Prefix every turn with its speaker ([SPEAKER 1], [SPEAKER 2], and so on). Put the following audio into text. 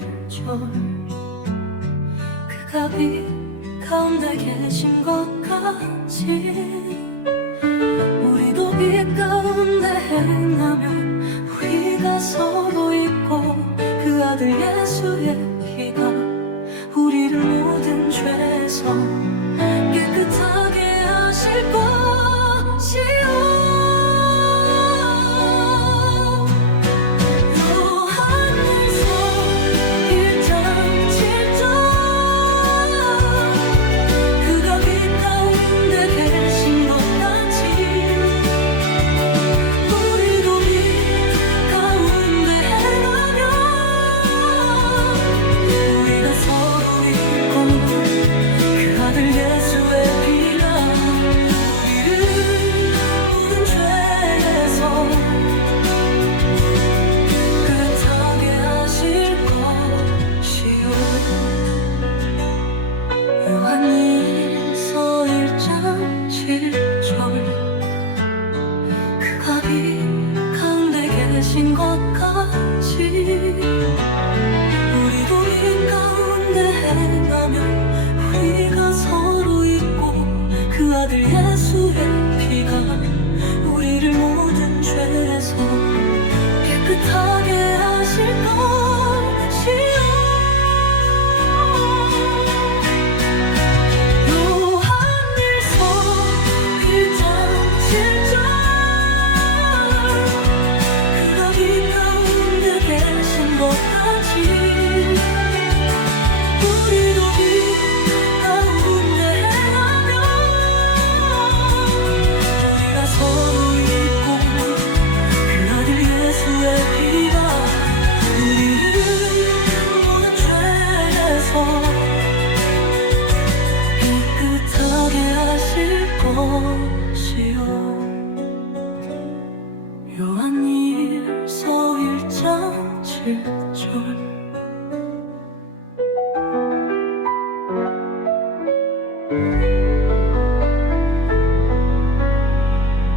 [SPEAKER 1] 7절 그가 빛 가운데 계신 것 같이 우리도 빛 가운데 행하면 우리가 서로 있고 그 아들 예수의 피가 우리를 모든 죄에서 빛 가운데 계신 것 같이 우리도 빛 가운데 행하면 우리가 서로 있고 그 아들 예수의 피가 우리를 모든 죄에서 깨끗하게 실존 thank you